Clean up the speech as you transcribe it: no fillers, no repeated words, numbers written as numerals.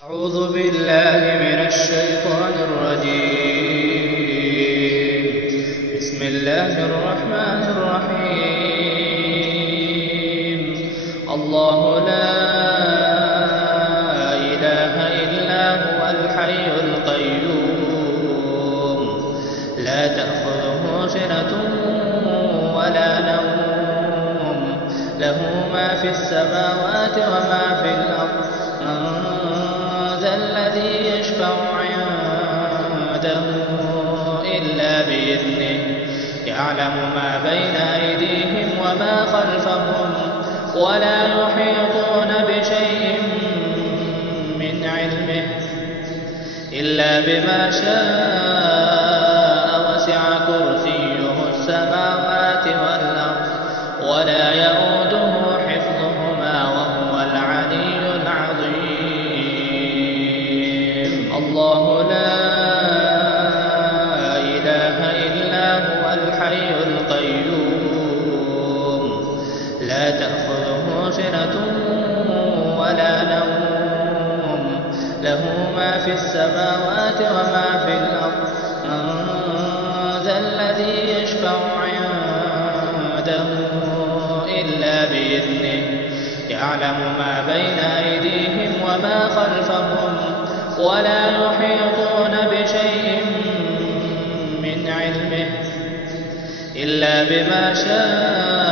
أعوذ بالله من الشيطان الرجيم. بسم الله الرحمن الرحيم. الله لا إله إلا هو الحي القيوم لا تأخذه سنة ولا نوم له ما في السماوات وما في الأرض ذا الذي يشفع عنده إلا بإذنه يعلم ما بين أيديهم وما خلفهم ولا يحيطون بشيء من علمه إلا بما شاء وسع كرسيه السماوات والأرض ولا يئوده حفظهما وهو العلي العظيم. الله لا إله إلا هو الحي القيوم لا تأخذه سنة ولا نوم له ما في السماوات وما في الأرض ذا الذي يشفع عنده إلا بإذنه يعلم ما بين أيديهم وما خلفهم ولا يحيطون بشيء من علمه إلا بما شاء